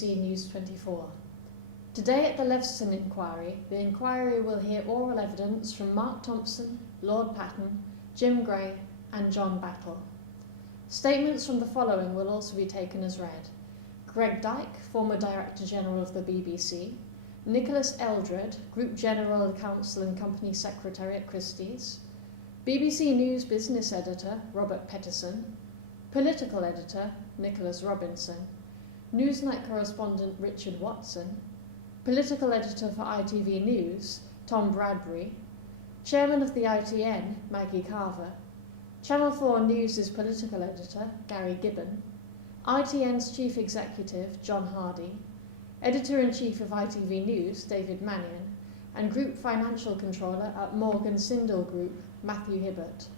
BBC News 24. Today at the Leveson inquiry, the inquiry will hear oral evidence from Mark Thompson, Lord Patten, Jim Gray and John Battle. Statements from the following will also be taken as read. Greg Dyke, former Director General of the BBC, Nicholas Eldred, Group General Counsel and Company Secretary at Christie's, BBC News Business Editor Robert Pettison, Political Editor Nicholas Robinson, Newsnight Correspondent Richard Watson, Political Editor for ITV News Tom Bradbury, Chairman of the ITN Maggie Carver, Channel 4 News' Political Editor Gary Gibbon, ITN's Chief Executive John Hardy, Editor-in-Chief of ITV News David Mannion, and Group Financial Controller at Morgan Sindall Group Matthew Hibbert.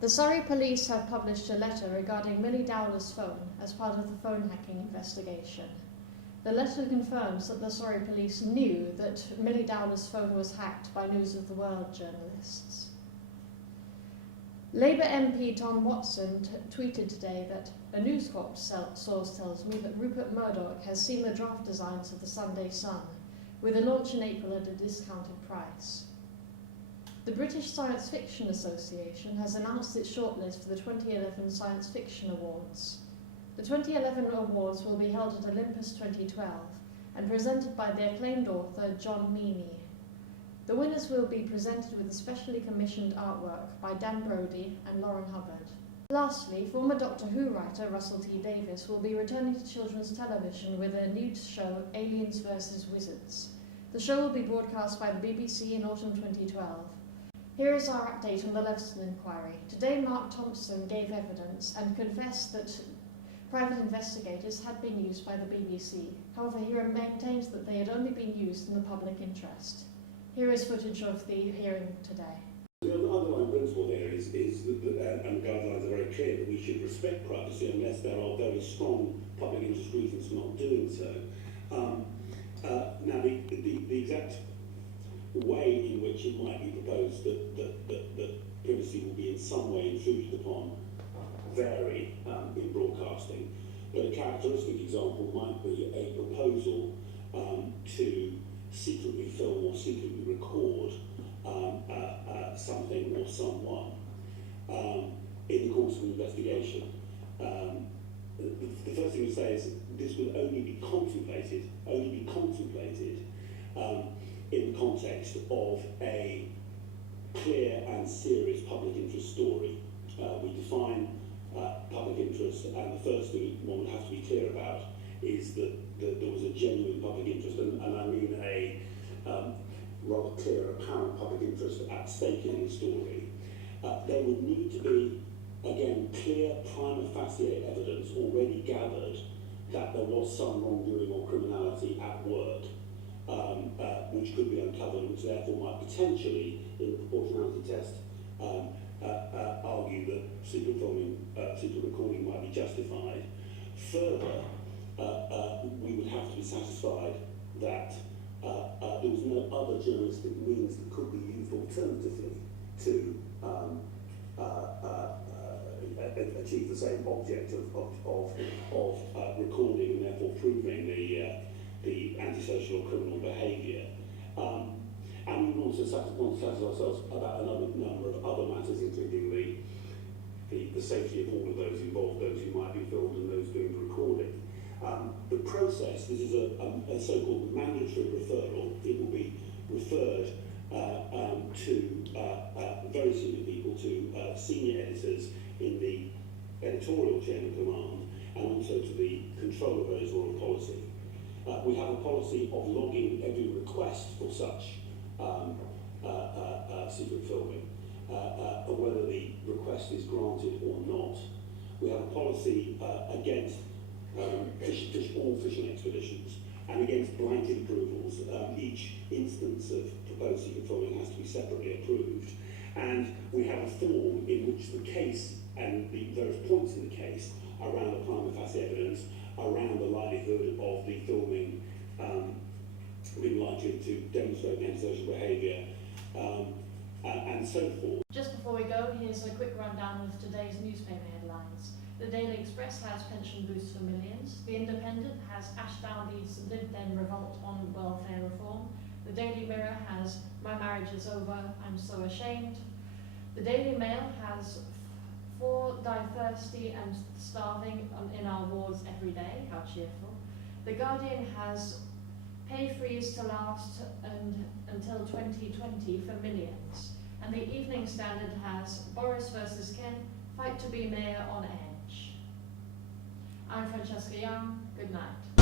The Surrey Police have published a letter regarding Millie Dowler's phone as part of the phone hacking investigation. The letter confirms that the Surrey Police knew that Millie Dowler's phone was hacked by News of the World journalists. Labour MP Tom Watson tweeted today that a News Corp source tells me that Rupert Murdoch has seen the draft designs of the Sunday Sun, with a launch in April at a discounted price. The British Science Fiction Association has announced its shortlist for the 2011 Science Fiction Awards. The 2011 awards will be held at Olympus 2012 and presented by the acclaimed author John Meaney. The winners will be presented with a specially commissioned artwork by Dan Brody and Lauren Hubbard. Lastly, former Doctor Who writer Russell T Davies will be returning to children's television with a new show, Aliens vs. Wizards. The show will be broadcast by the BBC in autumn 2012. Here is our update on the Leveson inquiry. Today Mark Thompson gave evidence and confessed that private investigators had been used by the BBC. However, he maintains that they had only been used in the public interest. Here is footage of the hearing today. The underlying principle here is that, and the guidelines are very clear, that we should respect privacy unless there are very strong public interest reasons for not doing so. Now, the exact way in which it might be proposed that privacy will be in some way intruded upon vary in broadcasting, but a characteristic example might be a proposal to secretly film or secretly record something or someone in the course of an investigation. The first thing to say is this would only be contemplated in the context of a clear and serious public interest story. We define public interest, and the first thing one would have to be clear about is that there was a genuine public interest, and I mean a rather clear, apparent public interest at stake in the story. There would need to be, again, clear prima facie evidence already gathered that there was some wrongdoing or criminality at work, which could be uncovered, which therefore might potentially, in the proportionality test, argue that secret filming, secret recording might be justified. Further, we would have to be satisfied that there was no other journalistic means that could be used alternatively to achieve the same object of recording and therefore proving the antisocial or criminal behaviour. And we want to satisfy ourselves about another number of other matters, including the safety of all of those involved, those who might be filmed and those doing the recording. The process, this is a so-called mandatory referral. It will be referred to very senior people, to senior editors in the editorial chain of command, and also to the controller of editorial policy. We have a policy of logging every request for such secret filming, whether the request is granted or not. We have a policy against all fishing expeditions and against blanket approvals. Each instance of proposed secret filming has to be separately approved. And we have a form in which the case and the various points in the case around the prima facie evidence, around the likelihood of the filming being likely to demonstrate antisocial behaviour, and so forth. Just Before we go, here's a quick rundown of today's newspaper headlines. The Daily Express has pension boost for millions. The Independent has Ashdowney's Lib Dem revolt on welfare reform. The Daily Mirror has My marriage is over, I'm so ashamed. The Daily Mail has For die thirsty and starving in our wards every day, how cheerful. The Guardian has pay freeze to last until 2020 for millions. And the Evening Standard has Boris versus Ken, fight to be mayor on edge. I'm Francesca Young, good night.